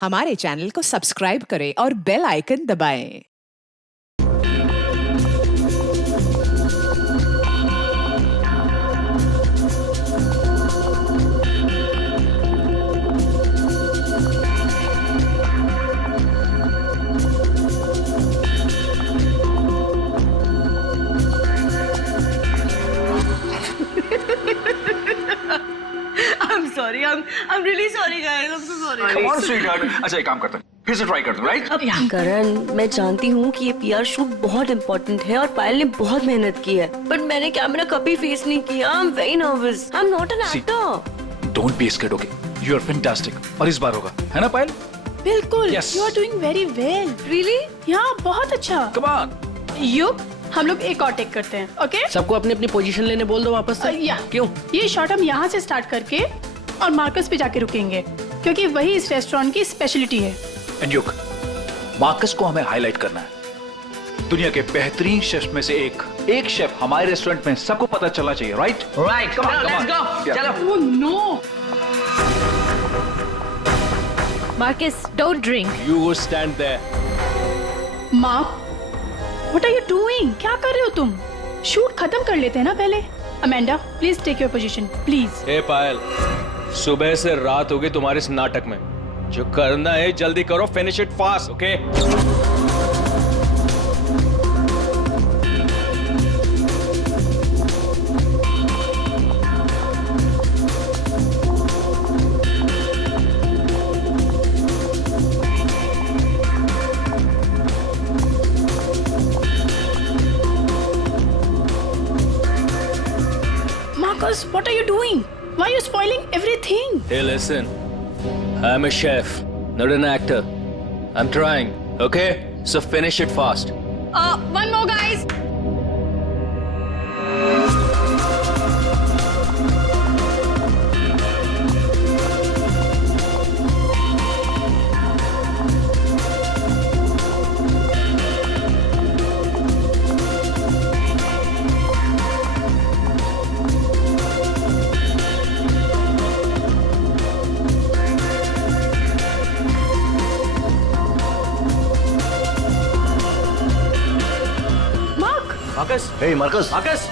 हमारे चैनल को सब्सक्राइब करें और बेल आइकन दबाएं। I'm really sorry guys. I'm so sorry. Come on, sweetheart. अच्छा एक काम करते हैं, फिर से ट्राई करते हैं, राइट? करण, मैं जानती हूँ कि ये पीआर शूट बहुत इम्पोर्टेंट है और पायल ने बहुत मेहनत की है, बट मैंने कैमरा कभी फेस नहीं किया। I'm very nervous. I'm not an actor. Don't be scared, okay? You are fantastic. और इस बार होगा, है ना पायल? बिल्कुल। Yes. You are doing very well. Really? यहाँ बहुत अच्छा। Come on. युग, हम लोग एक और टेक करते हैं, ओके? सबको अपनी अपनी पोजीशन लेने बोल दो वापस से। क्यों? ये शॉट हम यहाँ से स्टार्ट करके और मार्कस पे जाके रुकेंगे, क्योंकि वही इस रेस्टोरेंट की स्पेशलिटी है। एंड युग, मार्कस को हमें हाईलाइट करना है। दुनिया के बेहतरीन शेफ में से एक शेफ हमारे रेस्टोरेंट में सबको पता चलना चाहिए, right? Right, come on, let's go. चलो। Oh no! Marcus, don't drink. You go stand there. माँ, what are you doing? क्या कर रहे हो तुम? शूट खत्म कर लेते हैं ना पहले। Amanda, please take your position, please. Hey Payal, सुबह से रात हो गई तुम्हारे इस नाटक में। जो करना है जल्दी करो, finish it fast, okay? Marcus, what are you doing? Why are you spoiling everything? Hey, listen. I'm a chef, not an actor. I'm trying, okay? So finish it fast. One more, guys. Marcus, hey Marcus, Marcus,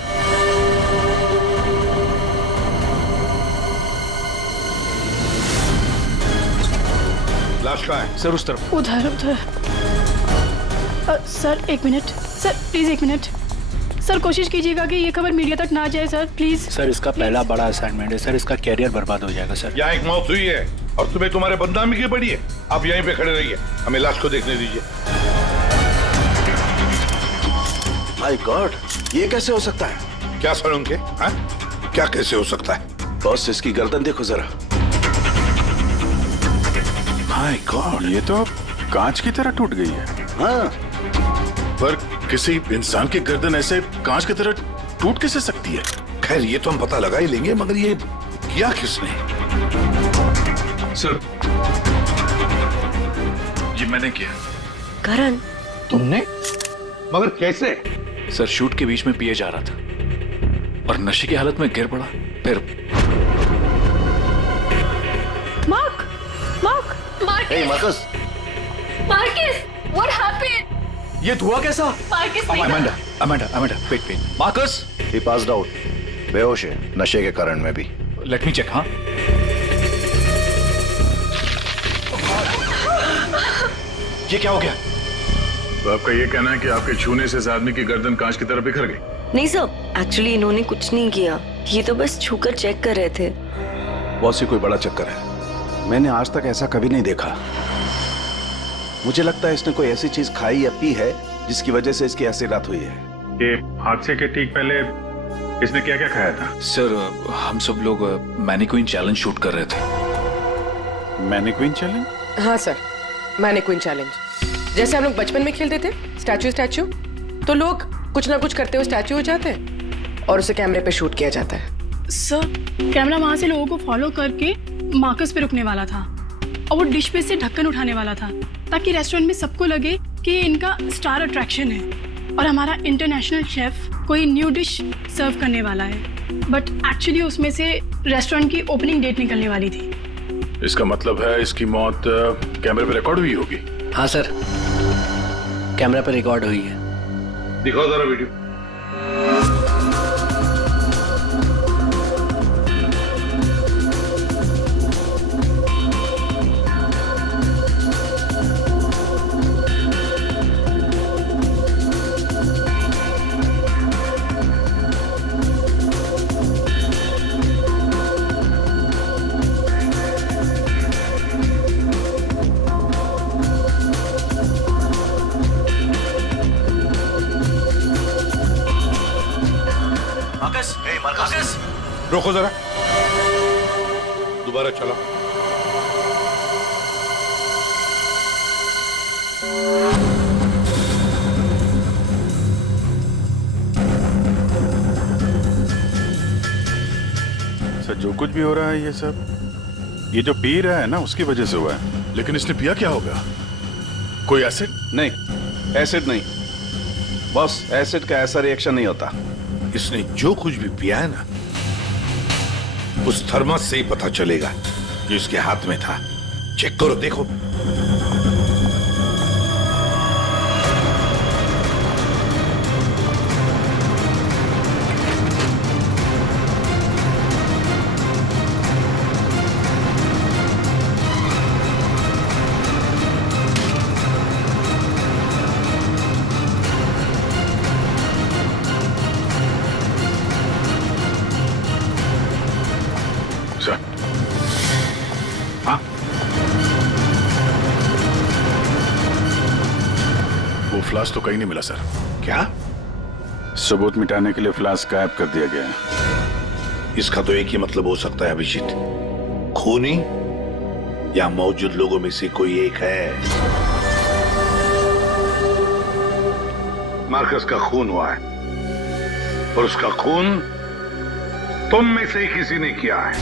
लाश कहाँ है? Sir उस तरफ। उधर उधर। Sir एक minute, sir please एक minute. Sir कोशिश कीजिएगा कि ये खबर मीडिया तक ना जाए सर, प्लीज। सर इसका पहला बड़ा असाइनमेंट है सर, इसका कैरियर बर्बाद हो जाएगा सर। यहाँ एक मौत हुई है और तुम्हें तुम्हारे बदनामी की पड़ी है। आप यहीं पे खड़े रहिए, हमें लाश को देखने दीजिए। माय गॉड, ये कैसे हो सकता है? क्या सर उनके? हाँ? क्या कैसे हो सकता है? बॉस, इसकी गर्दन देखो जरा। माय गॉड, ये तो कांच की तरह टूट गई है। हाँ, पर किसी इंसान की गर्दन ऐसे कांच की तरह टूट कैसे सकती है? खैर ये तो हम पता लगा ही लेंगे, मगर ये किया किसने? सर, ये मैंने किया। करण, तुमने? मगर कैसे? सर शूट के बीच में पिए जा रहा था और नशे की हालत में गिर पड़ा, फिर Mark, Mark, hey Marcus, Marcus, what happened? ये धुआं कैसा? Marcus, Amanda, wait. Marcus, he passed out, बेहोश है, नशे के कारण में भी। Let me check. हाँ, ये क्या हो गया? तो आपका ये कहना है कि आपके छूने से इस आदमी की गर्दन कांच की तरह बिखर गई? नहीं सर, एक्चुअली इन्होंने कुछ नहीं किया, ये तो बस छूकर चेक कर रहे थे। बॉस, ये कोई बड़ा चक्कर है। मैंने आज तक ऐसा कभी नहीं देखा। मुझे लगता है इसने कोई ऐसी चीज खाई या पी है जिसकी वजह से इसकी ऐसी रात हुई है। ये हादसे के ठीक पहले इसने क्या क्या खाया था? सर हम सब लोग मैनीक्वीन चैलेंज शूट कर रहे थे। Mannequin challenge? हाँ सर, मैनीक्वीन चैलेंज। जैसे हम लोग बचपन में खेलते थे स्टैचू, तो लोग कुछ ना कुछ करते हुए स्टैचू हो जाते हैं और उसे कैमरे पे शूट किया जाता है। सर कैमरा वहां से लोगों को फॉलो करके मार्कस पे रुकने वाला था और वो डिश पे से ढक्कन उठाने वाला था, ताकि रेस्टोरेंट में सबको लगे कि ये इनका स्टार अट्रैक्शन है और हमारा इंटरनेशनल शेफ कोई न्यू डिश सर्व करने वाला है। बट एक्चुअली उसमें से रेस्टोरेंट की ओपनिंग डेट निकलने वाली थी। इसका मतलब है इसकी मौत कैमरे पे रिकॉर्ड हुई होगी। हाँ सर, कैमरा पे रिकॉर्ड हुई है। दिखाओ जरा वीडियो। रोको जरा, दोबारा चला। सर जो कुछ भी हो रहा है ये सब ये जो पी रहा है ना उसकी वजह से हुआ है। लेकिन इसने पिया क्या होगा? कोई एसिड? नहीं, एसिड नहीं बॉस, एसिड का ऐसा रिएक्शन नहीं होता। इसने जो कुछ भी पिया है ना, उस थर्मस से ही पता चलेगा जो इसके हाथ में था। चेक करो, देखो। हाँ वो फ्लास्क तो कहीं नहीं मिला सर। क्या? सबूत मिटाने के लिए फ्लास्क गायब कर दिया गया है। इसका तो एक ही मतलब हो सकता है अभिजीत, खूनी या मौजूद लोगों में से कोई एक है। मार्कस का खून हुआ है और उसका खून तुम में से ही किसी ने किया है,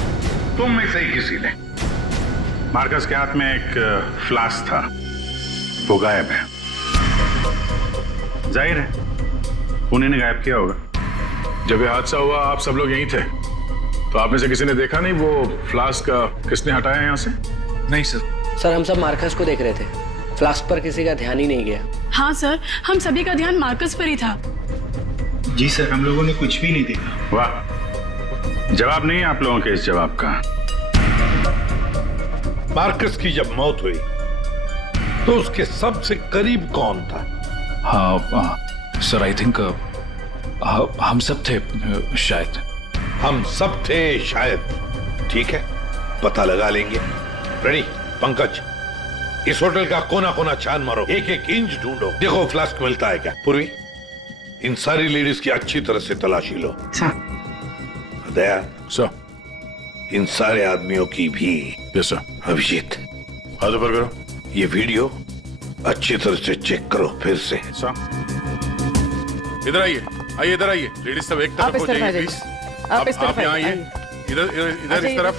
तुम में से ही किसी ने। मार्कस के हाथ में एक फ्लास्क था, वो गायब है। जाहिर है उन्हीं ने गायब किया होगा। जब ये हादसा हुआ आप सब लोग यहीं थे, तो आप में से किसी ने देखा नहीं वो फ्लास्क किसने हटाया यहाँ से? नहीं सर। सर हम सब मार्कस को देख रहे थे, फ्लास्क पर किसी का ध्यान ही नहीं गया। हाँ सर, हम सभी का ध्यान मार्कस पर ही था। जी सर, हम लोगों ने कुछ भी नहीं देखा। वाह, जवाब नहीं है आप लोगों के इस जवाब का। मार्कस की जब मौत हुई तो उसके सबसे करीब कौन था? हाँ सर, आई थिंक हम सब थे शायद। हम सब थे शायद। ठीक है, पता लगा लेंगे। रेडी पंकज, इस होटल का कोना कोना छान मारो, एक एक इंच ढूंढो, देखो फ्लास्क मिलता है क्या। पूर्वी, इन सारी लेडीज की अच्छी तरह से तलाशी लो। दया सर, इन सारे आदमियों की भी। Yes sir. अभिजीत, हाथ ऊपर करो। ये वीडियो अच्छी तरह से चेक करो फिर से। इधर आइए, आइए इधर आइए। लेडीज सब एक तरफ हो जाइए प्लीज। आप यहाँ आइए, इधर इधर इस तरफ।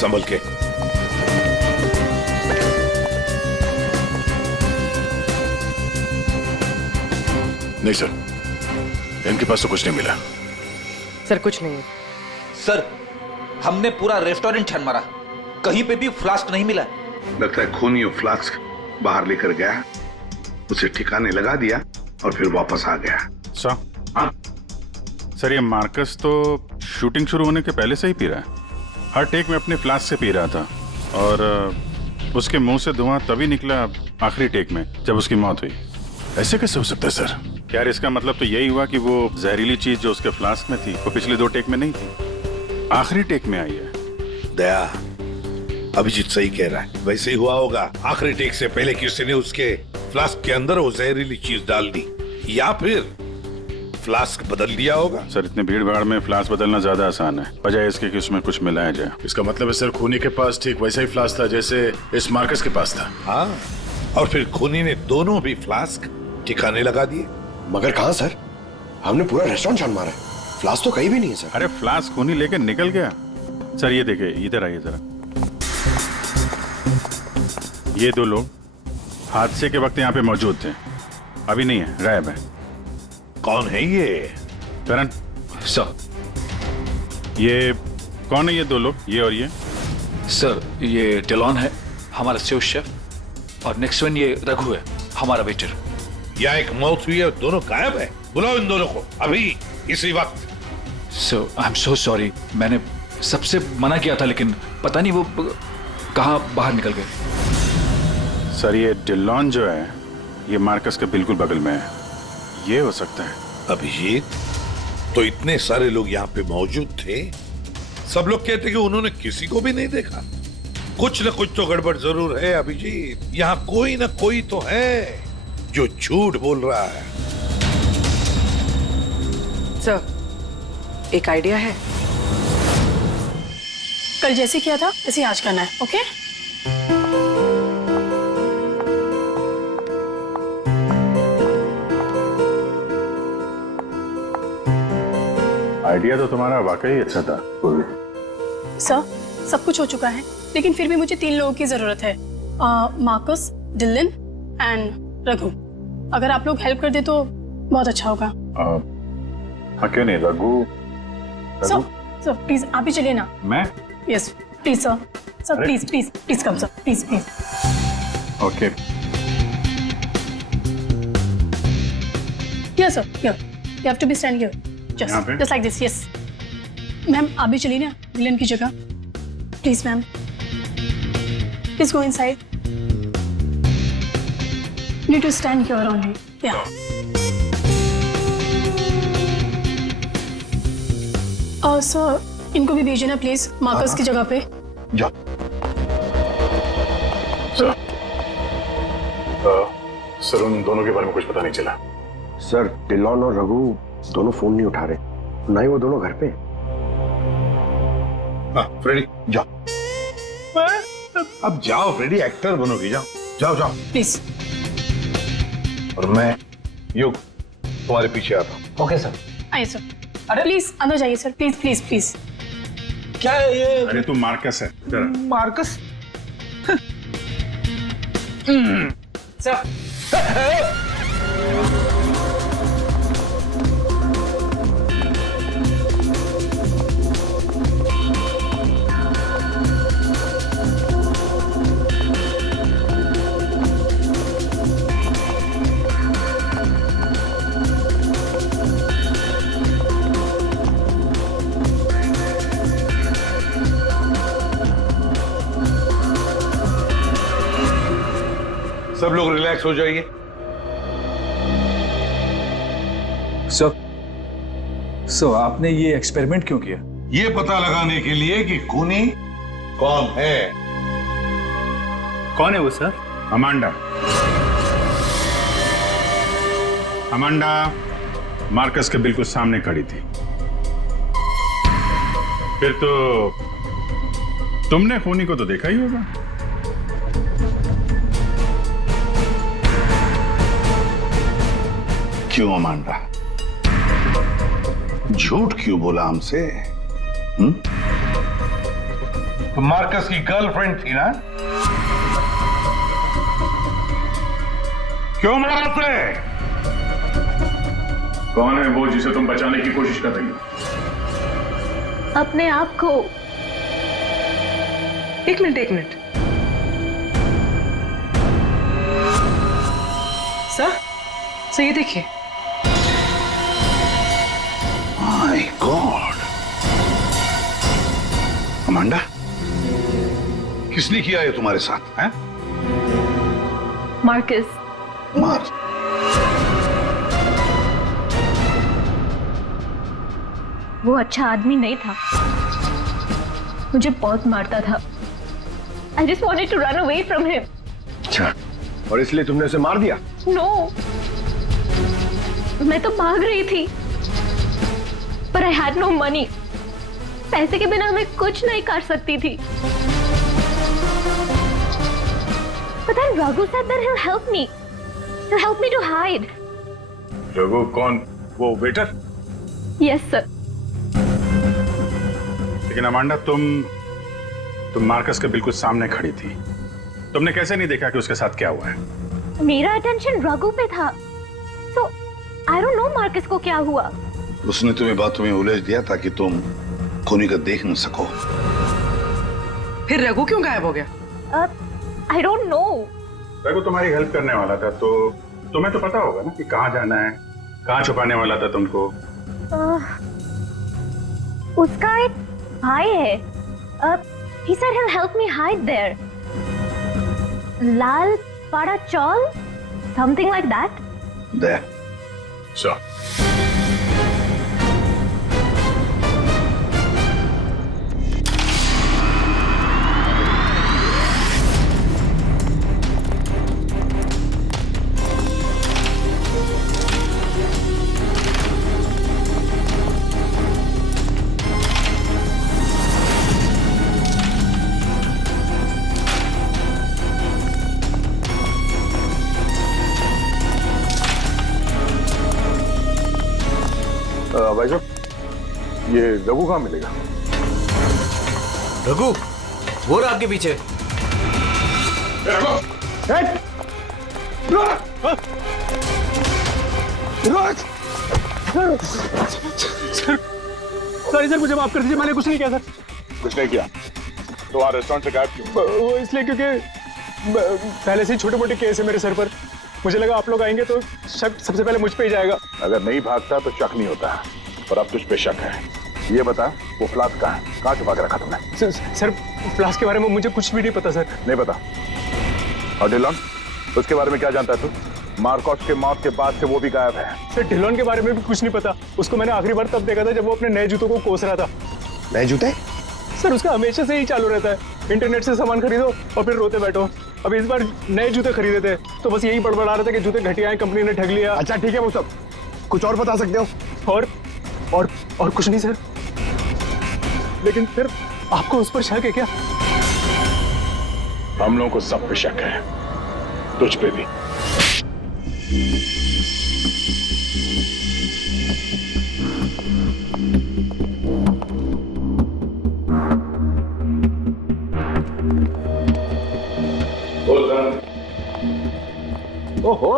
संभल के। नहीं सर, इनके पास तो कुछ नहीं मिला। सर कुछ नहीं है। सर, हमने पूरा रेस्टोरेंट छान मारा, कहीं पे भी फ्लास्क नहीं मिला। लगता है खूनी वो फ्लास्क बाहर लेकर गया, उसे ठिकाने लगा दिया और फिर वापस आ गया। सर ये मार्कस तो शूटिंग शुरू होने के पहले से ही पी रहा है। हर टेक में अपने फ्लास्क से पी रहा था और उसके मुंह से धुआं तभी निकला आखिरी टेक में जब उसकी मौत हुई। ऐसे कैसे हो सकता है सर? यार इसका मतलब तो यही हुआ कि वो जहरीली चीज जो उसके फ्लास्क में थी वो पिछले 2 टेक में नहीं थी, आखिरी टेक में आई है। दया, अभिजीत सही कह रहा है, वैसे ही हुआ होगा। आखिरी टेक से पहले किसी ने उसके फ्लास्क के अंदर वो जहरीली चीज डाल दी या फिर फ्लास्क बदल दिया होगा। सर इतने भीड़ भाड़ में फ्लास्क बदलना ज्यादा आसान है, बजाय इसके कि उसमें कुछ मिलाया जाए। इसका मतलब है सर खूनी के पास ठीक वैसा ही फ्लास्क था जैसे इस मार्कस के पास था। हाँ, और फिर खूनी ने दोनों भी फ्लास्क ठिकाने लगा दिए। मगर कहां सर? हमने पूरा रेस्टोरेंट छान मारा। फ्लास्क तो कहीं भी नहीं है सर। अरे फ्लास्क खूनी लेके निकल गया। सर ये देखिए, इधर आइए जरा। ये दो लोग हादसे के वक्त यहाँ पे मौजूद थे, अभी नहीं है, गायब है। कौन है ये? करण सर। ये कौन है ये दो लोग, ये और ये? सर ये डेलॉन है, हमारा सेफ शेफ, और नेक्स्ट वन ये रघु है, हमारा वेटर। यहाँ एक मौत हुई है, दोनों गायब है। बुलाओ इन दोनों को अभी, इसी वक्त। सो आई एम सो सॉरी, मैंने सबसे मना किया था, लेकिन पता नहीं वो कहाँ बाहर निकल गए। सर ये डिलॉन जो है, ये मार्कस के बिल्कुल बगल में है, ये हो सकता है। अभिजीत, तो इतने सारे लोग यहाँ पे मौजूद थे, सब लोग कहते कि उन्होंने किसी को भी नहीं देखा। कुछ न कुछ तो गड़बड़ जरूर है अभिजीत। यहाँ कोई ना कोई तो है जो झूठ बोल रहा है। सर, एक आइडिया है। कल जैसे किया था वैसे आज करना है, ओके? आइडिया तो तुम्हारा वाकई अच्छा था पूर्वी। सर, सब कुछ हो चुका है, लेकिन फिर भी मुझे 3 लोगों की जरूरत है, मार्कस, डिलन एंड रघु। अगर आप लोग हेल्प कर दे तो बहुत अच्छा होगा। हाँ क्यों नहीं, रघु। सर प्लीज आप ही चलिए ना। मैं? Yes please sir. Sir please please please come sir, please please. Okay. Yes sir, here you have to be stand here, just like this. Yes ma'am, आप भी चलिए ना डिलन की जगह, please ma'am. Please go inside. Need to stand here only. या sir, इनको भी भेजिए ना प्लीज मार्कस की जगह पे। जा। सर उन दोनों के बारे में कुछ पता नहीं चला। सर डिलॉन और रघु दोनों फोन नहीं उठा रहे, ना ही वो दोनों घर पे। हाँ फ्रेडी जाओ। अब जाओ फ्रेडी, एक्टर बनोगी, जाओ जाओ जाओ प्लीज। और मैं युग तुम्हारे पीछे आता हूँ। Okay sir. आइए सर। अरे प्लीज अंदर जाइए सर, प्लीज प्लीज प्लीज। क्या है ये? अरे तू मार्कस है जरा। मार्कस? सर सब लोग रिलैक्स हो जाइए। सर आपने ये एक्सपेरिमेंट क्यों किया? ये पता लगाने के लिए कि खूनी कौन है। कौन है वो सर? अमांडा। अमांडा मार्कस के बिल्कुल सामने खड़ी थी। फिर तो तुमने खूनी को तो देखा ही होगा। क्यों अमांडा, झूठ क्यों बोला हमसे? तो मार्कस की गर्लफ्रेंड थी ना? क्यों मारा उसे? कौन है वो जिसे तुम बचाने की कोशिश कर रही हो? अपने आप को। एक मिनट। सर ये देखिए। माय गॉड, अमांडा किसने किया ये तुम्हारे साथ? हैं? मार्कस। मार। वो अच्छा आदमी नहीं था, मुझे बहुत मारता था। I just wanted to run away from him. अच्छा, और इसलिए तुमने उसे मार दिया? No, मैं तो भाग रही थी, पर I had no money. पैसे के बिना मैं कुछ नहीं कर सकती थी। But then Raghu said that he'll help me. He'll help me to hide. Raghu कौन? वो वेटर? Yes sir. लेकिन अमांडा, तुम मार्कस के बिल्कुल सामने खड़ी थी। तुमने कैसे नहीं देखा कि उसके साथ क्या हुआ है? मेरा अटेंशन रघु पे था, तो आई डोंट नो मार्कस को क्या हुआ। उसने तुम्हें बातों में उलझ दिया ताकि तुम खूनी का देख न सको। फिर रघु क्यों गायब हो गया? I don't know. रघु तुम्हारी हेल्प करने वाला था, तो तुम्हें तो पता होगा ना कि कहाँ जाना है, कहाँ छुपाने वाला था तुमको। उसका एक भाई है, he said he'll help me hide there. Lal Pada Chol, something like that. There. So. भाई साहब, ये रघु कहाँ मिलेगा? रघु वो रहा आपके पीछे। सर मुझे माफ कर दीजिए, मैंने कुछ नहीं किया सर। कुछ नहीं किया तो वहाँ रेस्टोरेंट से गायब क्यों? वो इसलिए क्योंकि पहले से ही छोटे मोटे केस है मेरे सर पर। मुझे लगा आप लोग आएंगे तो शक सबसे पहले मुझ पे ही जाएगा। अगर नहीं भागता तो शक नहीं होता, और अब तुझ पे शक है। ये बता, वो फ्लास्क कहाँ छुपा के रखा तुमने? सर फ्लास्क के बारे में मुझे कुछ भी नहीं पता सर। नहीं पता? और डिलॉन, उसके बारे में क्या जानता है तू? मार्कस के मौत के बाद से वो भी गायब है। सर डिलॉन के बारे में भी कुछ नहीं पता। उसको मैंने आखिरी बार तब देखा था जब वो अपने नए जूतों को कोस रहा था। नए जूते? सर उसका हमेशा से ही चालू रहता है, इंटरनेट से सामान खरीदो और फिर रोते बैठो। अब इस बार नए जूते खरीदे थे तो बस यही बड़बड़ा रहा था कि जूते घटिया हैं, कंपनी ने ठग लिया। अच्छा ठीक है, वो सब कुछ और बता सकते हो? और कुछ नहीं सर। लेकिन फिर आपको उस पर शक है क्या? हम लोगों को सब पे शक है, तुझ पे भी। ओहो,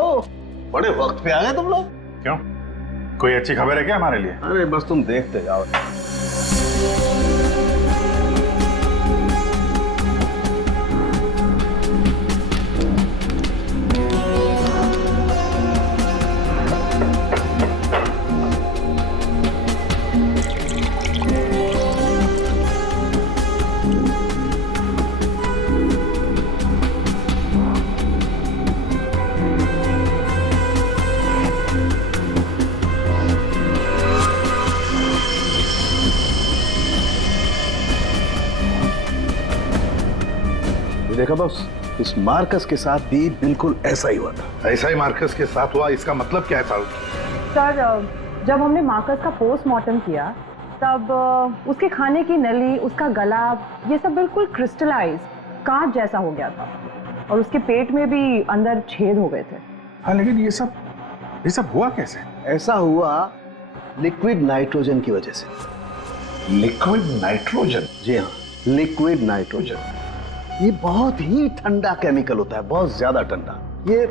बड़े वक्त पे आ गए तुम लोग। क्यों, कोई अच्छी खबर है क्या हमारे लिए? अरे बस तुम देखते जाओ। देखा बॉस, इस मार्कस के साथ भी बिल्कुल ऐसा ही हुआ था। ऐसा ही मार्कस के साथ हुआ, इसका मतलब क्या है साहब? सर जब हमने मार्कस का पोस्टमार्टम किया तब उसके खाने की नली, उसका गला, ये सब बिल्कुल क्रिस्टलाइज कांच जैसा हो गया था और उसके पेट में भी अंदर छेद हो गए थे। हाँ, लेकिन ये सब हुआ कैसे? ऐसा हुआ लिक्विड नाइट्रोजन की वजह से। Liquid nitrogen? जी हाँ, लिक्विड नाइट्रोजन। ये बहुत ही ठंडा केमिकल होता है, बहुत ज्यादा ठंडा। ये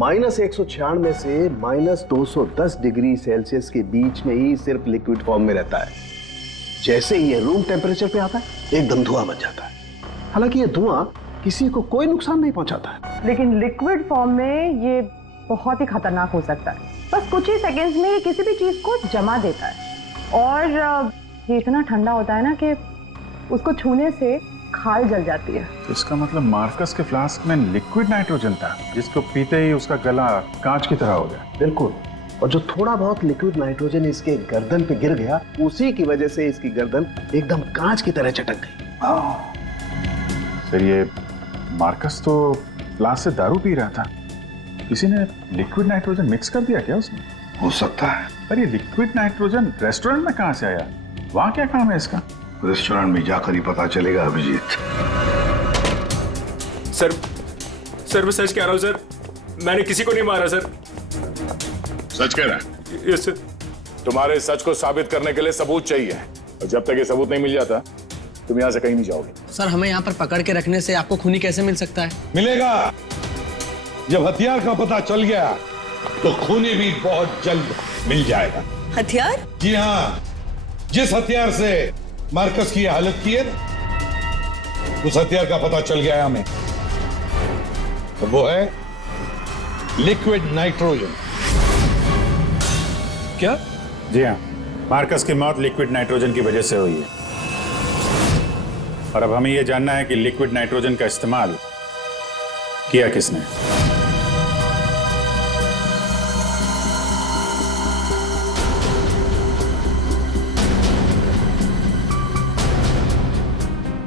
-196 से -210 डिग्री सेल्सियस के बीच में ही सिर्फ लिक्विड फॉर्म में रहता है। जैसे ही ये रूम टेम्परेचर पे आता है एकदम धुआं बन जाता है। हालांकि ये धुआं किसी को कोई नुकसान नहीं पहुंचाता है, लेकिन लिक्विड फॉर्म में ये बहुत ही खतरनाक हो सकता है। बस कुछ ही सेकेंड्स में ये किसी भी चीज को जमा देता है और ये इतना ठंडा होता है ना कि उसको छूने से खाल जल जाती है। तो इसका मतलब मार्कस के फ्लास्क में लिक्विड नाइट्रोजन था, जिसको पीते ही उसका गला कांच की तरह हो गया। बिल्कुल। और जो थोड़ा बहुत लिक्विड नाइट्रोजन इसके गर्दन पे गिर गया, उसी की वजह से इसकी गर्दन एकदम कांच की तरह चटक गई। सर, ये मार्कस तो फ्लास्क से दारू पी रहा था, किसी ने लिक्विड नाइट्रोजन मिक्स कर दिया क्या उसमें? हो सकता है। पर ये लिक्विड नाइट्रोजन रेस्टोरेंट में कहां से आया? वहां क्या काम है इसका? रेस्टोरेंट में जाकर ही पता चलेगा अभिजीत। सर मैं सच कह रहा हूँ सर, मैंने किसी को नहीं मारा सर। सच कह रहा है? Yes sir. तुम्हारे सच को साबित करने के लिए सबूत चाहिए। और जब तक ये सबूत नहीं मिल जाता तुम यहाँ से कहीं नहीं जाओगे। सर हमें यहाँ पर पकड़ के रखने से आपको खूनी कैसे मिल सकता है? मिलेगा। जब हथियार का पता चल गया तो खूनी भी बहुत जल्द मिल जाएगा। हथियार? जी हाँ, जिस हथियार से मार्कस की हालत की है उस हथियार का पता चल गया है हमें। तो वो है लिक्विड नाइट्रोजन। क्या? जी हाँ, मार्कस की मौत लिक्विड नाइट्रोजन की वजह से हुई है। और अब हमें यह जानना है कि लिक्विड नाइट्रोजन का इस्तेमाल किया किसने।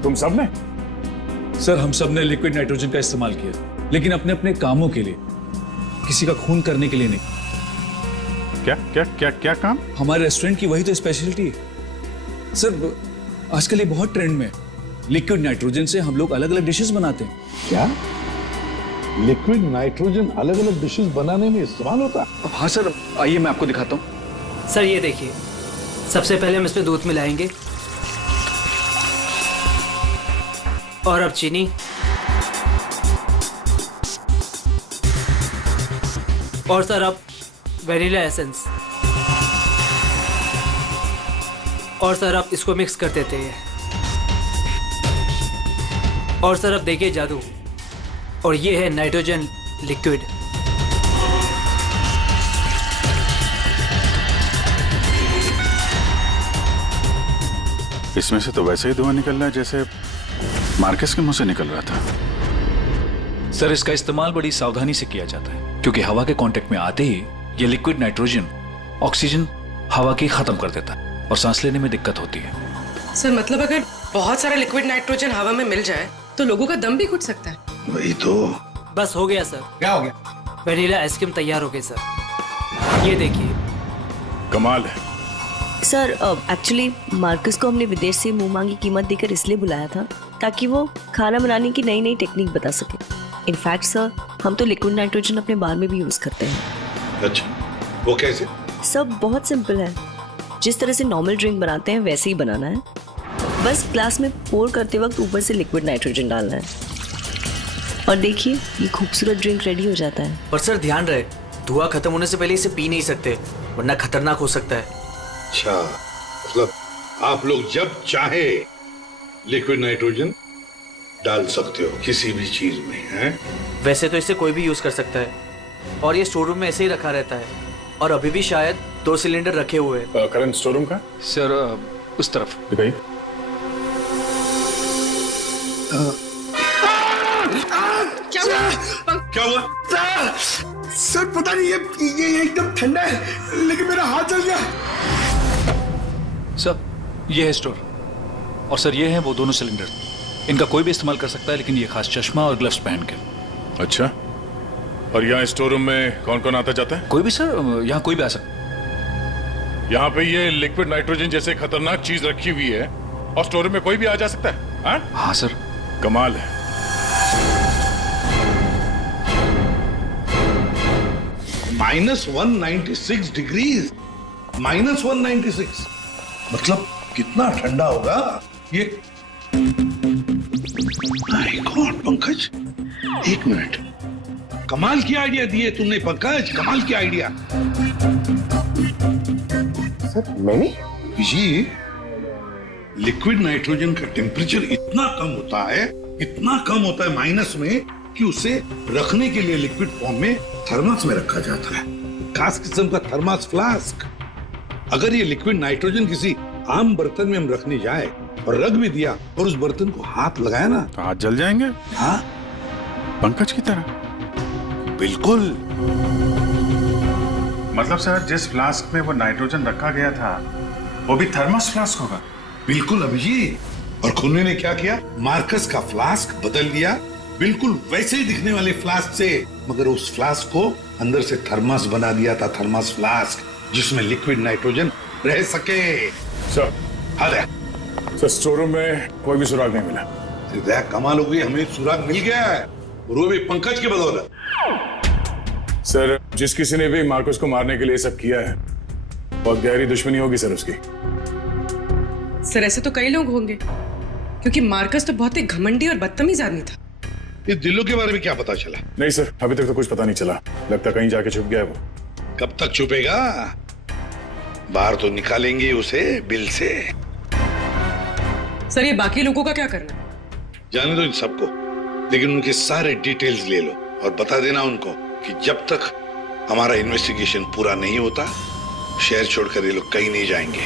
तुम सब ने? सर हम सब ने लिक्विड नाइट्रोजन का इस्तेमाल किया, लेकिन अपने अपने कामों के लिए, किसी का खून करने के लिए नहीं। क्या क्या क्या क्या काम? हमारे रेस्टोरेंट की वही तो स्पेशलिटी है सर। आजकल ये बहुत ट्रेंड में, लिक्विड नाइट्रोजन से हम लोग अलग अलग डिशेस बनाते हैं। क्या लिक्विड नाइट्रोजन अलग अलग डिशेस बनाने में इस्तेमाल होता है? हाँ सर, आइए मैं आपको दिखाता हूँ। सर ये देखिए, सबसे पहले हम इसमें दूध मिलाएंगे और अब चीनी और सर अब वेनिला एसेंस और सर अब इसको मिक्स कर देते हैं। और सर अब देखिए जादू, और ये है नाइट्रोजन लिक्विड। इसमें से तो वैसे ही धुआं निकल रहा है जैसे मार्कस के मुंह से निकल रहा था। सर इसका इस्तेमाल बड़ी सावधानी से किया जाता है, क्योंकि हवा के कांटेक्ट में आते ही ये लिक्विड नाइट्रोजन ऑक्सीजन हवा की खत्म कर देता है और सांस लेने में दिक्कत होती है। सर मतलब अगर बहुत सारा लिक्विड नाइट्रोजन हवा में मिल जाए तो लोगों का दम भी घुट सकता है। वही तो। बस हो गया सर। क्या हो गया? वेनिला आइसक्रीम तैयार हो गई सर, ये देखिए। कमाल है सर। एक्चुअली मार्कस को हमने विदेश से मुंह मांगी कीमत देकर इसलिए बुलाया था ताकि वो खाना बनाने की नई नई टेक्निक बता सके। इनफैक्ट सर हम तो लिक्विड नाइट्रोजन अपने बार में भी यूज करते हैं। अच्छा, वो कैसे? सब बहुत सिंपल है, जिस तरह से नॉर्मल ड्रिंक बनाते हैं वैसे ही बनाना है। बस ग्लास में पोर करते वक्त ऊपर से लिक्विड नाइट्रोजन डालना है और देखिए ये खूबसूरत ड्रिंक रेडी हो जाता है। पर सर ध्यान रहे, धुआं खत्म होने से पहले इसे पी नहीं सकते, वरना खतरनाक हो सकता है। अच्छा, मतलब आप लोग जब चाहे लिक्विड नाइट्रोजन डाल सकते हो किसी भी चीज में, हैं? वैसे तो इसे कोई भी यूज कर सकता है और ये स्टोर रूम में ऐसे ही रखा रहता है और अभी भी शायद 2 सिलेंडर रखे हुए हैं। करंट स्टोर रूम का? सर उस तरफ। दिखाइए। क्या हुआ? सर पता नहीं ये एकदम ठंडा है, लेकिन मेरा हाथ जल गया। सर ये है स्टोर, और सर ये है वो दोनों सिलेंडर। इनका कोई भी इस्तेमाल कर सकता है, लेकिन ये खास चश्मा और ग्लव्स पहन के। अच्छा, और यहाँ स्टोर रूम में कौन कौन आता जाता है? कोई भी सर, यहाँ कोई भी आ सकता है। यहाँ पे ये लिक्विड नाइट्रोजन जैसे खतरनाक चीज रखी हुई है और स्टोर रूम में कोई भी आ जा सकता है? हाँ सर। कमाल है। -196 डिग्रीज, -196 मतलब कितना ठंडा होगा ये? माय गॉड पंकज, एक मिनट, कमाल की आइडिया दिए तुमने पंकज, कमाल की आइडिया। सर मैंने? जी, लिक्विड नाइट्रोजन का टेम्परेचर इतना कम होता है, इतना कम होता है माइनस में, कि उसे रखने के लिए लिक्विड फॉर्म में थर्मस में रखा जाता है, खास किस्म का थर्मस फ्लास्क। अगर ये लिक्विड नाइट्रोजन किसी आम बर्तन में हम रखने जाए और रख भी दिया और उस बर्तन को हाथ लगाया ना, तो हाथ जल जाएंगे। हाँ, पंकज की तरह। बिल्कुल। मतलब सर जिस फ्लास्क में वो नाइट्रोजन रखा गया था वो भी थर्मस फ्लास्क होगा? बिल्कुल अभिजीत। और खूनी ने क्या किया? मार्कस का फ्लास्क बदल दिया, बिल्कुल वैसे ही दिखने वाले फ्लास्क से, मगर उस फ्लास्क को अंदर से थर्मस बना दिया था, थर्मस फ्लास्क, जिसमें लिक्विड नाइट्रोजन रह सके। सर। हाँ सर स्टोर रूम में कोई भी सुराग नहीं मिला। कमाल हो गई, हमें सुराग मिल गया है, वो भी पंकज की बदौलत। सर जिस किसी ने भी मार्कस को मारने के लिए सब किया है, बहुत गहरी दुश्मनी होगी सर उसकी। सर ऐसे तो कई लोग होंगे, क्योंकि मार्कस तो बहुत ही घमंडी और बदतमीज आदमी था। ये दिल्लू के बारे में क्या पता चला? नहीं सर, अभी तक तो कुछ पता नहीं चला। लगता कहीं जाके छुप गया है वो। कब तक छुपेगा? बाहर तो निकालेंगे उसे बिल से। सर ये बाकी लोगों का क्या करना? जाने दो इन सबको, लेकिन उनके सारे डिटेल्स ले लो और बता देना उनको कि जब तक हमारा इन्वेस्टिगेशन पूरा नहीं होता शहर छोड़कर ये लोग कहीं नहीं जाएंगे।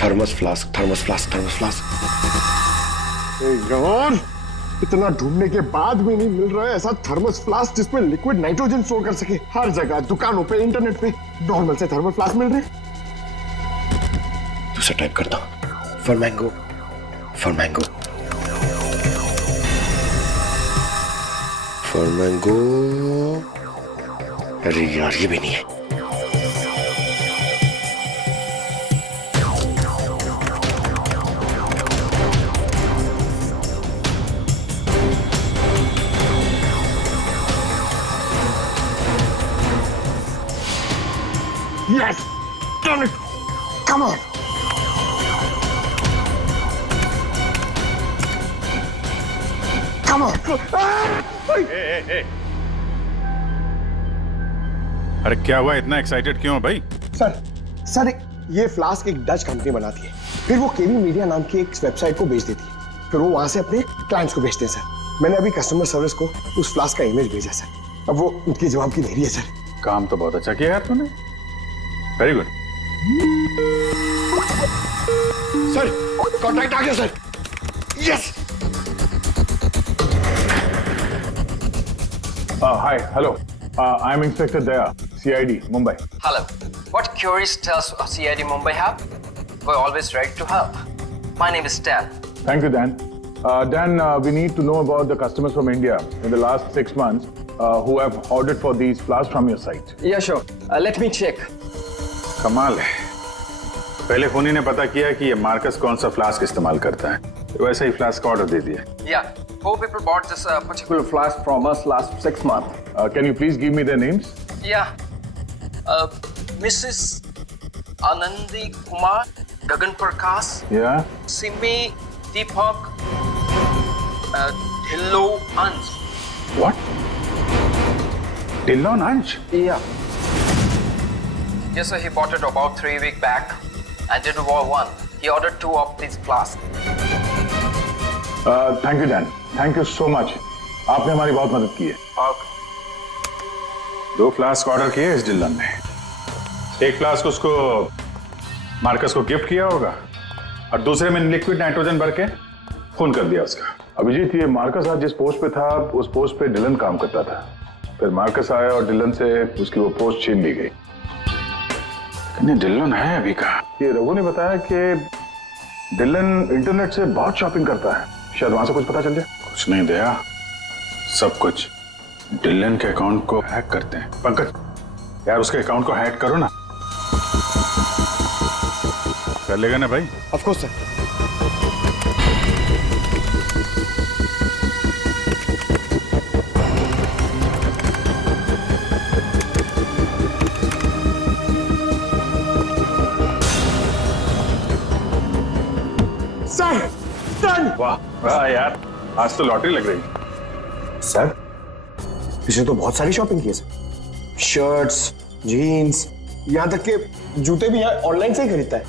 Thermos flask, thermos flask, thermos flask. यार, इतना ढूंढने के बाद भी नहीं मिल रहा है ऐसा थर्मस फ्लास्क जिसमें लिक्विड नाइट्रोजन स्टोर कर सके। हर जगह, दुकानों पे, इंटरनेट पे नॉर्मल से थर्मल फ्लास्क मिल रहे। दूसरा टाइप करता हूं। For mango, for mango, for mango. अरे यार ये भी नहीं है। Yes! Done it! Come on! Come on! अरे क्या हुआ, इतना एक्साइटेड क्यों हो भाई? सर ये फ्लास्क एक डच कंपनी बनाती है, फिर वो केवी मीडिया नाम की एक वेबसाइट को बेच देती है, फिर वो वहां से अपने क्लाइंट्स को बेचते हैं सर। मैंने अभी कस्टमर सर्विस को उस फ्लास्क का इमेज भेजा सर, अब वो उनकी जवाब की दे रही है सर। काम तो बहुत अच्छा किया यार तूने, वेरी गुड। सर कॉन्ट्रैक्ट आ गया sir. Yes. Hi, hello. I'm Inspector Daya, CID, Mumbai. Hello. What queries does CID Mumbai have? We're always ready to help. My name is Dan. Thank you, Dan. Dan, we need to know about the customers from India in the last 6 months who have ordered for these flasks from your site. Yeah, sure. Let me check. कमाल है, पहले खूनी ने पता किया कि ये Marcus कौन सा फ्लास्क इस्तेमाल करता है, तो वैसे ही फ्लास्क का ऑर्डर दे दिया। Yeah, 4 people bought this particular flask from us last 6 months. Can you please give me their names? Yeah. Mrs. Anandi Kumar, Gagan Prakash. Yeah. Simi Deepak, Dhillo Ansh. What? Dhillo Ansh? Yeah. Yes, sir. He bought it about 3 weeks back and did one. He ordered 2 of these flasks. Thank you, Dan. Thank you so much. आपने हमारी बहुत मदद की है। 2 flask order किए इस Dylan ने, एक फ्लास्क उसको मार्कस को गिफ्ट किया होगा और दूसरे में लिक्विड नाइट्रोजन भर के खून कर दिया उसका। अभिजीत, ये मार्कस आज जिस पोस्ट पे था उस पोस्ट पे डिलन काम करता था, फिर मार्कस आया और डिलन से उसकी वो पोस्ट छीन ली गई। डिलन है अभी कहाँ? ये रघु ने बताया कि डिलन इंटरनेट से बहुत शॉपिंग करता है, शायद वहां से कुछ पता चल जाए। कुछ नहीं दया, सब कुछ डिलन के अकाउंट को हैक करते हैं। पंकज यार उसके अकाउंट को हैक करो ना। कर लेगा ना भाई? Of course sir. वाह वाह यार, आज तो लॉटरी लग रही। सर इसने तो बहुत सारी शॉपिंग की है सर, शर्ट्स, जीन्स, यहाँ तक के जूते भी यहाँ ऑनलाइन से ही खरीदता है।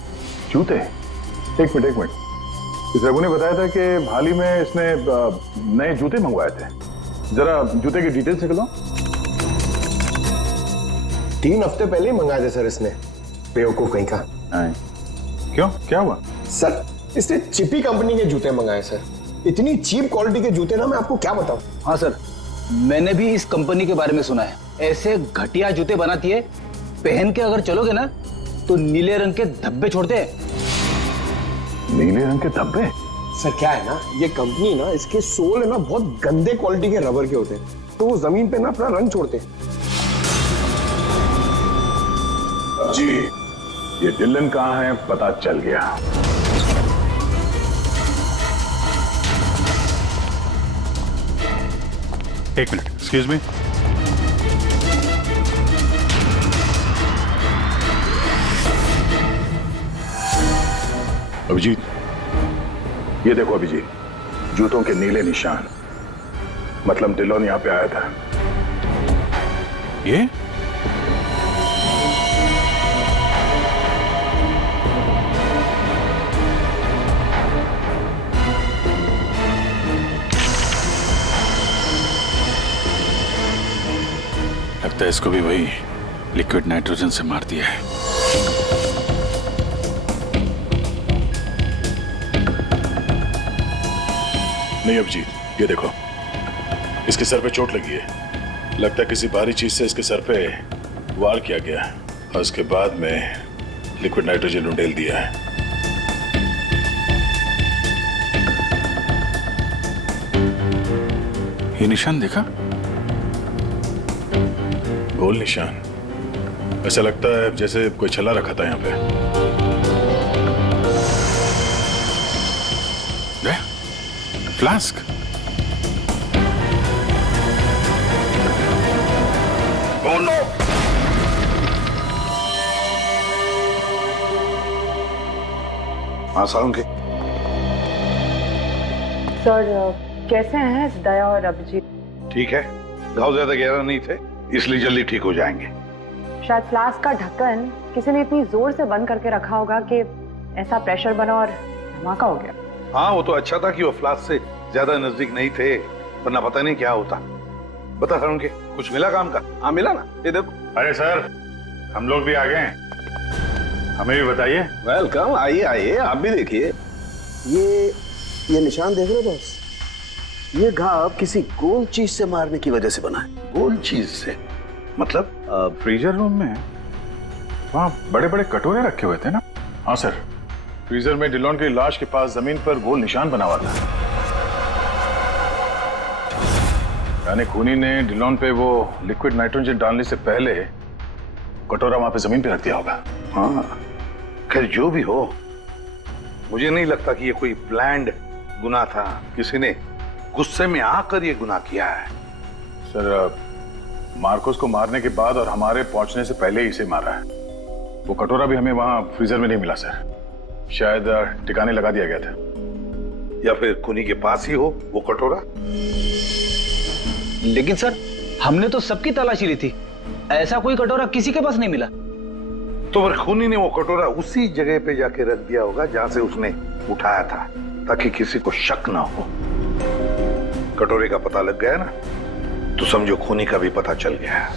जूते? एक मिनट, इस रघु ने बताया था कि हाल ही में इसने नए जूते मंगवाए थे, जरा जूते की डिटेल्स निकलो। 3 हफ्ते पहले ही मंगाए थे सर इसने, बेवकूफ कहीं का। क्यों, क्या हुआ? सर इसने चिपी कंपनी के जूते मंगाए सर, इतनी चीप क्वालिटी के जूते ना मैं आपको क्या बताऊं। हाँ सर, मैंने भी इस कंपनी के बारे में सुना है, ऐसे घटिया जूते बनाती है, पहन के अगर चलोगे ना तो नीले रंग के धब्बे छोड़ते हैं। नीले रंग के धब्बे? सर क्या है ना, ये कंपनी ना, इसके सोल है ना बहुत गंदे क्वालिटी के रबर के होते हैं, तो वो जमीन पे ना अपना रंग छोड़ते हैं। जी, ये डिलन कहाँ है पता चल गया। एक मिनट, एक्सक्यूज मी। अभिजीत, ये देखो अभिजीत, जूतों के नीले निशान, मतलब डिलोन यहां पे आया था। ये लगता है इसको भी वही लिक्विड नाइट्रोजन से मार दिया है। नहीं अभिजीत, ये देखो, इसके सर पे चोट लगी है। लगता है किसी भारी चीज से इसके सर पे वार किया गया और उसके बाद में लिक्विड नाइट्रोजन उंडेल दिया है। ये निशान देखा? गोल निशान, ऐसा लगता है जैसे कोई छल्ला रखा था यहाँ पे। फ्लास्क। हाँ सालुंके। सर कैसे हैं दया और अभिजीत? ठीक है, घाव ज्यादा गहरा नहीं थे इसलिए जल्दी ठीक हो जाएंगे। शायद फ्लास्क का ढक्कन किसी ने इतनी जोर से बंद करके रखा होगा कि ऐसा प्रेशर बना और धमाका हो गया। हाँ, वो तो अच्छा था कि वो फ्लास्क से ज्यादा नजदीक नहीं थे, वरना पता नहीं क्या होता। बता सालुंके, कुछ मिला काम का? हाँ मिला ना, ये देखो। अरे सर, हम लोग भी आ गए हैं, हमें भी बताइए। वेलकम, आइए आइए, आप भी देखिए। ये निशान देख रहे हो बॉस? ये घाव किसी गोल चीज से मारने की वजह से बना है। गोल चीज से मतलब? फ्रीजर रूम में वहाँ बड़े बड़े कटोरे रखे हुए थे ना? हाँ सर, फ्रीजर में डिलोन की लाश के पास जमीन पर गोल निशान बना हुआ था। यानी खूनी ने डिलोन पे वो लिक्विड नाइट्रोजन डालने से पहले कटोरा वहां पे जमीन पे रख दिया होगा। हाँ, खैर जो भी हो, मुझे नहीं लगता कि ये कोई प्लान्ड गुनाह था। किसी ने गुस्से में आकर ये गुनाह किया है। सर, मार्कोस को मारने के बाद और हमारे पहुंचने से पहले ही इसे मारा है। वो कटोरा भी हमें वहां फ्रीजर में नहीं मिला सर, शायद ठिकाने लगा दिया गया था, या फिर खूनी के पास ही हो वो कटोरा। लेकिन सर, हमने तो सबकी तलाशी ली थी, ऐसा कोई कटोरा किसी के पास नहीं मिला। तो फिर खूनी ने वो कटोरा उसी जगह पे जाके रख दिया होगा जहां से उसने उठाया था, ताकि किसी को शक ना हो। कटोरे का पता लग गया ना, तो समझो खूनी का भी पता चल गया।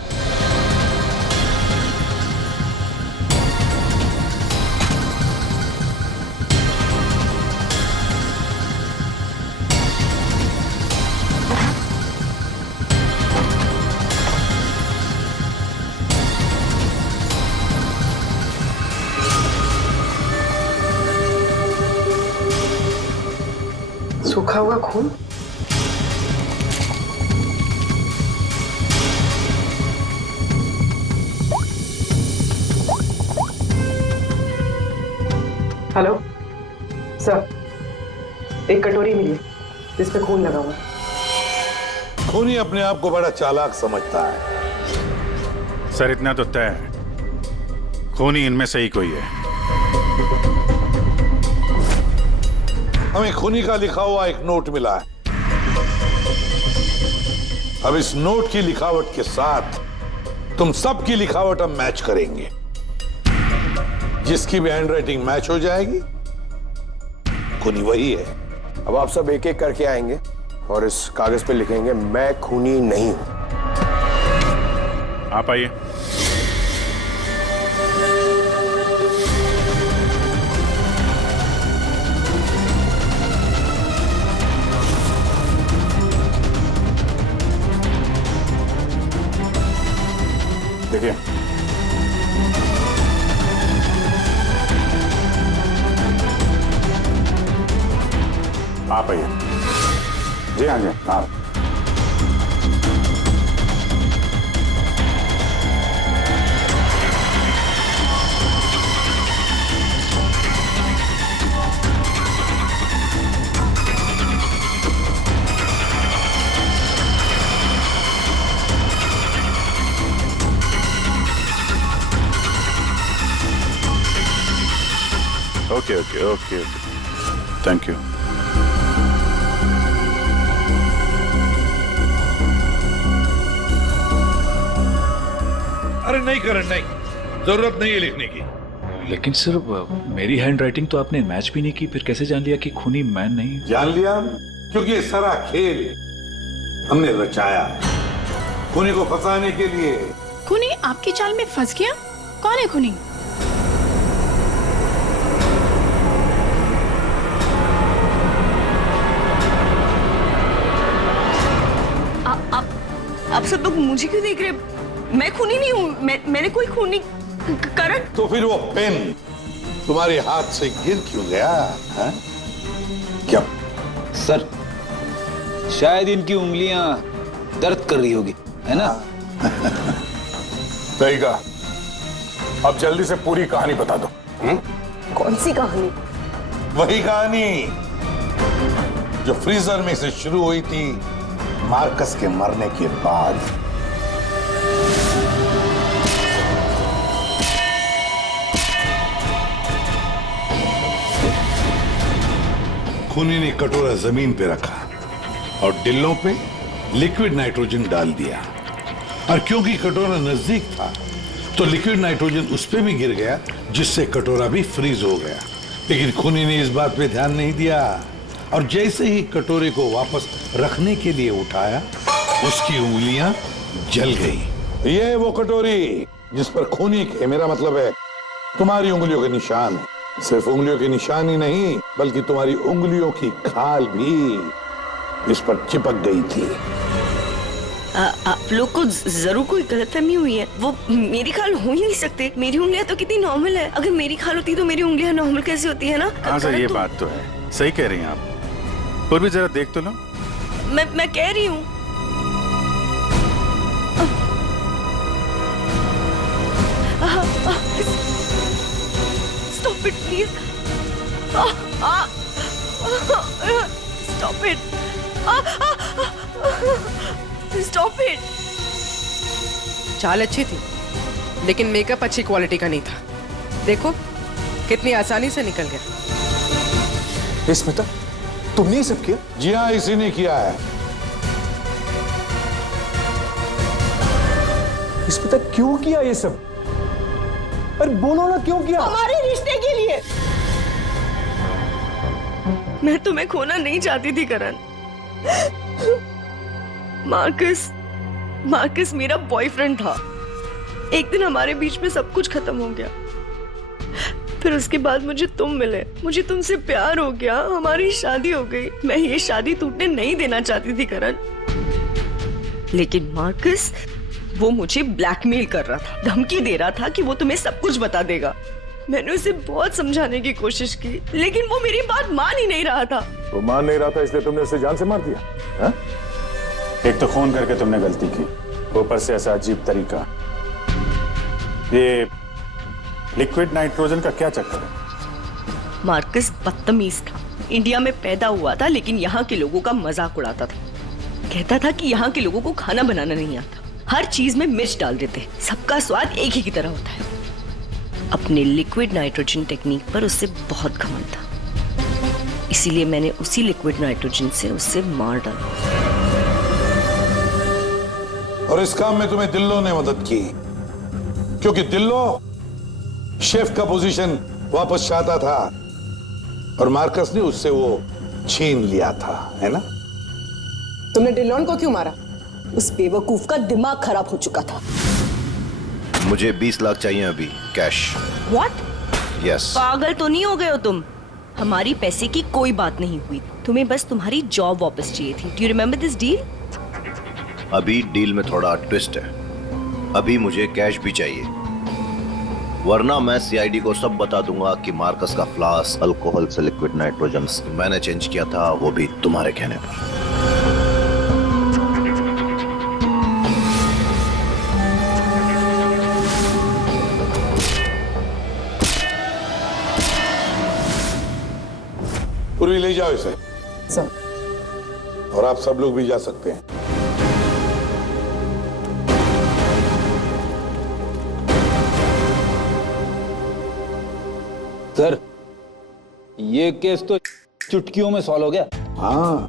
सूखा हुआ खून? हेलो सर, एक कटोरी मिली जिस पे खून लगा हुआ। खूनी अपने आप को बड़ा चालाक समझता है। सर, इतना तो तय है, खूनी इनमें से ही कोई है। हमें खूनी का लिखा हुआ एक नोट मिला है। अब इस नोट की लिखावट के साथ तुम सबकी लिखावट हम मैच करेंगे। जिसकी भी हैंडराइटिंग मैच हो जाएगी, खूनी वही है। अब आप सब एक एक करके आएंगे और इस कागज पे लिखेंगे, मैं खूनी नहीं हूं। आप आइए। देखिए, आप आइए। जी हाँ जी, आप। Okay okay okay okay, thank you. अरे नहीं करण, नहीं, जरूरत नहीं है लिखने की। लेकिन सर मेरी हैंड राइटिंग तो आपने मैच भी नहीं की, फिर कैसे जान लिया कि खूनी मैं नहीं? जान लिया क्योंकि ये सारा खेल हमने रचाया खूनी को फंसाने के लिए। खूनी आपकी चाल में फंस गया? कौन है खूनी? आप सब लोग मुझे क्यों देख रहे हैं? मैं खूनी नहीं हूँ, मैंने कोई खूनी करण। तो फिर वो पेन तुम्हारे हाथ से गिर क्यों गया है? क्या सर, शायद इनकी उंगलियां दर्द कर रही होगी, है ना? सही कहा। अब जल्दी से पूरी कहानी बता दो। कौन सी कहानी? वही कहानी जो फ्रीजर में से शुरू हुई थी मार्कस के मरने के बाद। खूनी ने कटोरा जमीन पे रखा और डिल्लों पे लिक्विड नाइट्रोजन डाल दिया, और क्योंकि कटोरा नजदीक था तो लिक्विड नाइट्रोजन उस पे भी गिर गया, जिससे कटोरा भी फ्रीज हो गया। लेकिन खूनी ने इस बात पे ध्यान नहीं दिया, और जैसे ही कटोरे को वापस रखने के लिए उठाया, उसकी उंगलियां जल गई। ये वो कटोरी जिस पर खूनी के, मेरा मतलब है तुम्हारी उंगलियों के निशान है। सिर्फ उंगलियों के निशान ही नहीं, बल्कि तुम्हारी उंगलियों की खाल भी इस पर चिपक गई थी। आप लोग को जरूर कोई गलतफहमी हुई है। वो मेरी खाल हो ही नहीं सकते। मेरी उंगलियां तो कितनी नॉर्मल है। अगर मेरी खाल होती तो मेरी उंगलियां नॉर्मल कैसे होती है ना? हाँ सर, ये बात तो है, सही कह रही हैं आप। पूर्वी जरा देख तो लो। मैं कह रही हूँ। Stop it, please. Stop it. Stop it. चाल अच्छी थी, लेकिन मेकअप अच्छी क्वालिटी का नहीं था। देखो कितनी आसानी से निकल गया। स्मिता, तुमने ये सब किया? जी हाँ, इसी ने किया है। स्मिता, क्यों किया ये सब? अरे बोलो ना, क्यों किया? हमारे रिश्ते के लिए। मैं तुम्हें खोना नहीं चाहती थी करण। मार्कस मेरा बॉयफ्रेंड था। एक दिन हमारे बीच में सब कुछ खत्म हो गया। फिर उसके बाद मुझे तुम मिले, मुझे तुमसे प्यार हो गया, हमारी शादी हो गई। मैं ये शादी टूटने नहीं देना चाहती थी करण, लेकिन मार्कस वो मुझे ब्लैकमेल कर रहा था, धमकी दे रहा था कि वो तुम्हें सब कुछ बता देगा। मैंने उसे बहुत समझाने की कोशिश की, लेकिन वो मेरी बात मान ही नहीं रहा था। वो मान नहीं रहा था, इसलिए तुमने उसे जान से मार दिया? हा? एक तो खून करके तुमने गलती की, ऊपर से ऐसा अजीब तरीका। ये लिक्विड नाइट्रोजन का क्या चक्कर है? मार्कस बदतमीज था। इंडिया में पैदा हुआ था, लेकिन यहाँ के लोगों का मजाक उड़ाता था। कहता था कि यहाँ के लोगों को खाना बनाना नहीं आता, हर चीज में मिर्च डाल देते, सबका स्वाद एक ही की तरह होता है। अपने लिक्विड नाइट्रोजन टेक्निक पर उससे बहुत घमंड था, इसीलिए मैंने उसी लिक्विड नाइट्रोजन से उससे मार डाला। और इस काम में तुम्हें दिल्लो ने मदद की, क्योंकि दिल्लो शेफ का पोजीशन वापस चाहता था, और मार्कस ने उससे वो छीन लिया था, है ना? तुमने डिलॉन को क्यों मारा? उस बेवकूफ का दिमाग खराब हो चुका था। मुझे 20 लाख चाहिए अभी, कैश। What? Yes. पागल तो नहीं हो गए हो तुम? हमारी पैसे की कोई बात नहीं हुई, तुम्हें बस तुम्हारी जॉब वापस चाहिए थी। Do you remember this deal? अभी डील में थोड़ा ट्विस्ट है। अभी मुझे कैश भी चाहिए, वरना मैं सीआईडी को सब बता दूंगा कि मार्कस का फ्लास्क अल्कोहल से लिक्विड नाइट्रोजन मैंने चेंज किया था, वो भी तुम्हारे कहने पर। पूर्वी ले जाओ इसे। सर। और आप सब लोग भी जा सकते हैं। सर, ये केस तो चुटकियों में सॉल्व हो गया। हाँ,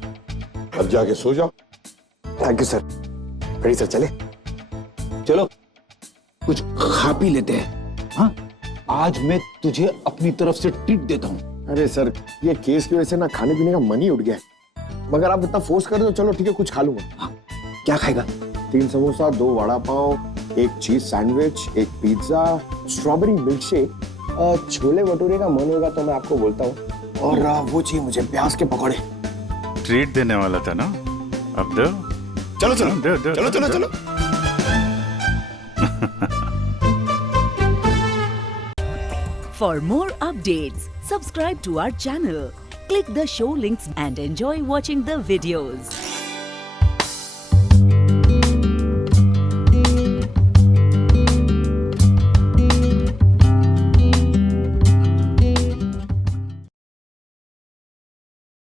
अब जाके सो जाओ। Thank you sir. Ready sir, चले? चलो कुछ खा पी लेते हैं। हाँ, आज मैं तुझे अपनी तरफ से ट्रीट देता हूँ। अरे सर, ये केस की वजह से ना खाने पीने का मन ही उठ गया है। मगर आप इतना फोर्स कर रहे हो, चलो ठीक है, कुछ खा लूंगा। हाँ, क्या खाएगा? 3 samosa, 2 vada pav, 1 cheese sandwich, 1 pizza, strawberry milk shake, chole bhature का मन होगा तो मैं आपको बोलता हूँ, और वो चाहिए मुझे प्याज के पकौड़े। ट्रीट देने वाला था ना, अब दो। चलो चलो दो, दो, चलो दो, चलो दो। चलो। For more updates, subscribe to our channel, click the show links and enjoy watching the videos.